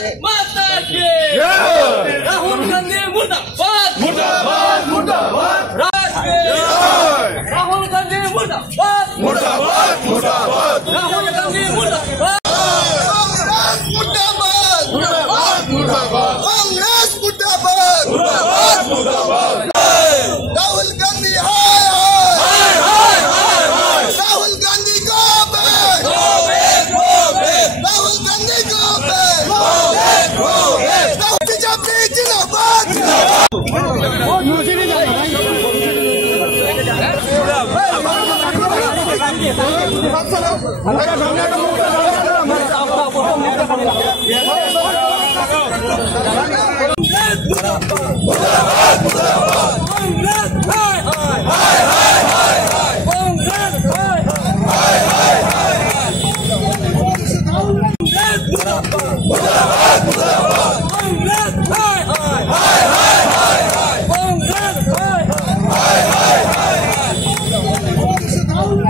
माता की राहुल गांधी मुर्दाबाद मुर्दाबाद मुर्दाबाद राहुल गांधी मुर्दाबाद मुर्दाबाद मुर्दाबाद राहुल गांधी मुर्दाबाद मुर्दाबाद मुर्दाबाद मुर्दाबाद कांग्रेस मुर्दाबाद मुर्दाबाद मुर्दाबाद राहुल गांधी हाय हाय हाय हाय हाय Rahul Gandhi go back Rahul Gandhi go back BJP जिंदाबाद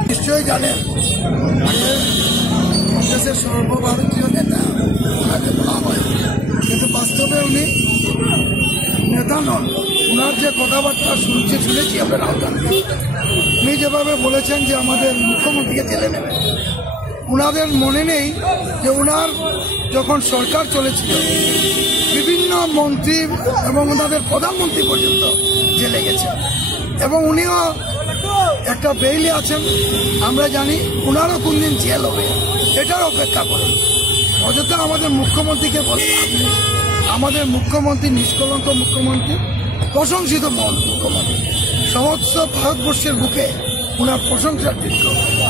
নিশ্চয়ই জানেন কংগ্রেসের সর্বভারতীয় নেতা ওনাকে বলা হয়, কিন্তু বাস্তবে উনি নেতা নন। ওনার যে কথাবার্তা শুনেছি আমরা রাহুল গান্ধী, উনি যেভাবে বলেছেন যে আমাদের মুখ্যমন্ত্রীকে জেলে নেবেন, ওনাদের মনে নেই যে ওনার যখন সরকার চলেছিল বিভিন্ন মন্ত্রী এবং ওনাদের প্রধানমন্ত্রী পর্যন্ত জেলে গেছেন এবং উনিও একটা বেইলে আছেন। আমরা জানি ওনারও কোনদিন জেল হবে, এটার অপেক্ষা করুন। অযথা আমাদের মুখ্যমন্ত্রীকে বলে আমাদের মুখ্যমন্ত্রী নিষ্কলঙ্ক মুখ্যমন্ত্রী, প্রশংসিত মুখ্যমন্ত্রী, সমস্ত ভারতবর্ষের বুকে ওনার প্রশংসার যোগ্য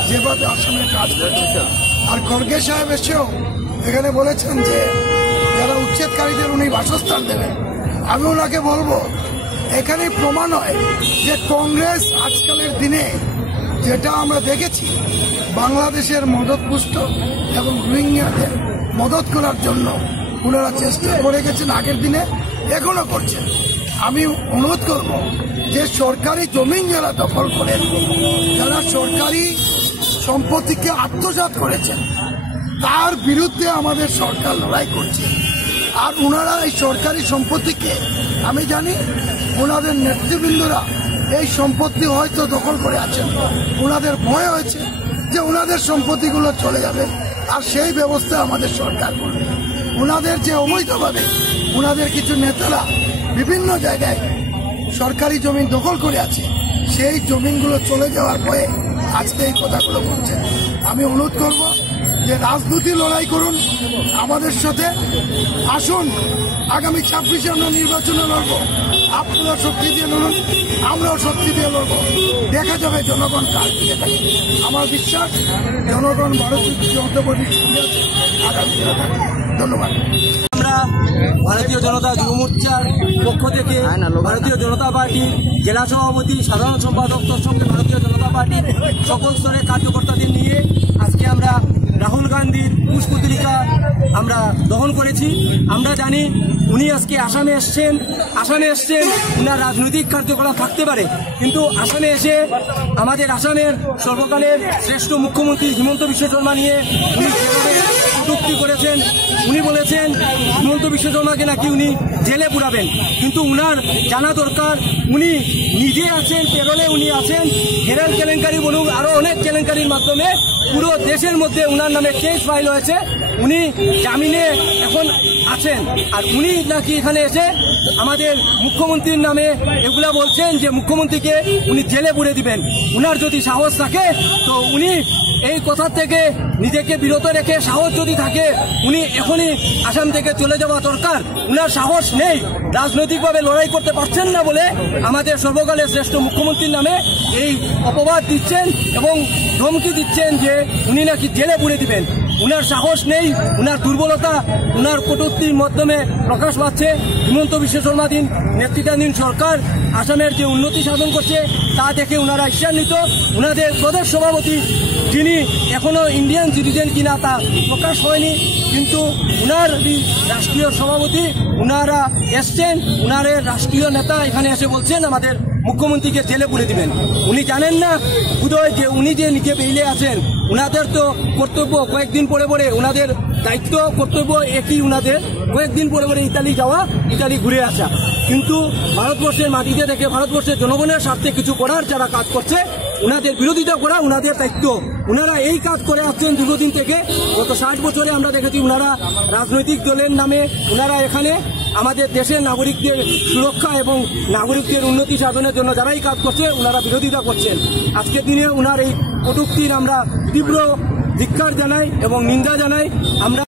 যেভাবে আসামে কাজ করেছে। আর খড়গে সাহেব এসেও এখানে বলেছেন যে যারা উচ্ছেদকারীদের উনি বাসস্থান দেবেন। আমি ওনাকে বলবো এখানে প্রমাণ হয় যে কংগ্রেস আজকালের দিনে যেটা আমরা দেখেছি বাংলাদেশের মদতপুষ্ট এবং রোহিঙ্গাদের মদত করার জন্য ওনারা চেষ্টা করে গেছেন আগের দিনে, এখনো করছেন। আমি অনুরোধ করব যে সরকারি জমিন যারা দখল করেন, যারা সরকারি সম্পত্তিকে আত্মসাৎ করেছেন, তার বিরুদ্ধে আমাদের সরকার লড়াই করছে। আর ওনারা এই সরকারি সম্পত্তিকে, আমি জানি ওনাদের নেতৃবৃন্দরা এই সম্পত্তি হয়তো দখল করে আছেন, ওনাদের ভয় হয়েছে যে ওনাদের সম্পত্তিগুলো চলে যাবে, আর সেই ব্যবস্থা আমাদের সরকার করবে। ওনাদের যে অবৈধভাবে ওনাদের কিছু নেতারা বিভিন্ন জায়গায় সরকারি জমি দখল করে আছে, সেই জমিনগুলো চলে যাওয়ার ভয়ে আজকে এই কথাগুলো বলছেন। আমি অনুরোধ করব যে রাজনীতি লড়াই করুন আমাদের সাথে, আসুন আগামী 26-এ আমরা নির্বাচনে লড়বো। আপনারা শক্তি দিয়ে লড়ুন, আমরাও শক্তি দিয়ে লড়বো, দেখা যাবে জনগণ কার দিকে থাকে। আমার বিশ্বাস জনগণ ভারতীয় জনতা পার্টির সঙ্গে আছে, আগামী দিনে থাকবে। ধন্যবাদ। আমরা ভারতীয় জনতা যুব মোর্চার পক্ষ থেকে ভারতীয় জনতা পার্টি জেলা সভাপতি, সাধারণ সম্পাদক সঙ্গে ভারতীয় জনতা পার্টির সকল স্তরের কার্যকর্তাদের নিয়ে আজকে আমরা রাহুল গান্ধীর পুষ্পতলিকা আমরা দহন করেছি। আমরা জানি উনি আজকে আসামে এসছেন উনার রাজনৈতিক কার্যকলাপ থাকতে পারে, কিন্তু আসামে এসে আমাদের আসামের সর্বকালের শ্রেষ্ঠ মুখ্যমন্ত্রী হিমন্ত বিশ্ব শর্মা নিয়ে উনি যেভাবে কটূক্তি করেছেন, উনি বলেছেন হিমন্ত বিশ্ব শর্মাকে নাকি উনি জেলে পুরাবেন। কিন্তু উনার জানা দরকার উনি নিজে আছেন, পেরোলে উনি আছেন, হেরাল কেলেঙ্কারি বলুন আরো অনেক কেলেঙ্কারির মাধ্যমে পুরো দেশের মধ্যে উনার নামে কেস ফাইল হয়েছে, উনি জামিনে এখন আছেন। আর উনি নাকি এখানে এসে আমাদের মুখ্যমন্ত্রীর নামে এগুলা বলছেন যে মুখ্যমন্ত্রীকে উনি জেলে পুরে দিবেন। উনার যদি সাহস থাকে তো উনি এই কথা থেকে নিজেকে বিরত রেখে, সাহস যদি থাকে উনি এখনই আসাম থেকে চলে যাওয়া দরকার। উনার সাহস নেই, রাজনৈতিকভাবে লড়াই করতে পারছেন না বলে আমাদের সর্বকালের শ্রেষ্ঠ মুখ্যমন্ত্রীর নামে এই অপবাদ দিচ্ছেন এবং ধমকি দিচ্ছেন যে উনি নাকি জেলে পুরে দিবেন। উনার সাহস নেই, উনার দুর্বলতা উনার কটূক্তির মাধ্যমে প্রকাশ পাচ্ছে। হিমন্ত বিশ্ব শর্মাধীন নেতৃত্বাধীন সরকার আসামের যে উন্নতি সাধন করছে তা দেখে উনারা ঈর্ষান্বিত। উনাদের প্রদেশ সভাপতি যিনি এখনো ইন্ডিয়ান সিটিজেন কিনা তা প্রকাশ হয়নি, কিন্তু উনার রাষ্ট্রীয় সভাপতি উনারা এসছেন, উনারের রাষ্ট্রীয় নেতা এখানে এসে বলছেন আমাদের মুখ্যমন্ত্রীকে জেলে পুরে দিবেন। উনি জানেন না বোধহয় যে উনি যে নিজে বেইলে আছেন উনাদের তো কর্তব্য কয়েকদিন পরে পরে, উনাদের দায়িত্ব কর্তব্য একই, উনাদের কয়েকদিন পরে পরে ইতালি যাওয়া, ইতালি ঘুরে আসা। কিন্তু ভারতবর্ষের মাটিতে থেকে ভারতবর্ষের জনগণের স্বার্থে কিছু করার যারা কাজ করছে, উনাদের বিরোধিতা করা উনাদের দায়িত্ব। উনারা এই কাজ করে আসছেন দীর্ঘদিন থেকে। গত 60 বছরে আমরা দেখেছি উনারা রাজনৈতিক দলের নামে উনারা এখানে আমাদের দেশের নাগরিকদের সুরক্ষা এবং নাগরিকদের উন্নতি সাধনের জন্য যারাই কাজ করছে উনারা বিরোধিতা করছেন। আজকের দিনে উনার এই কটূক্তির আমরা তীব্র ধিক্কার জানাই এবং নিন্দা জানাই। আমরা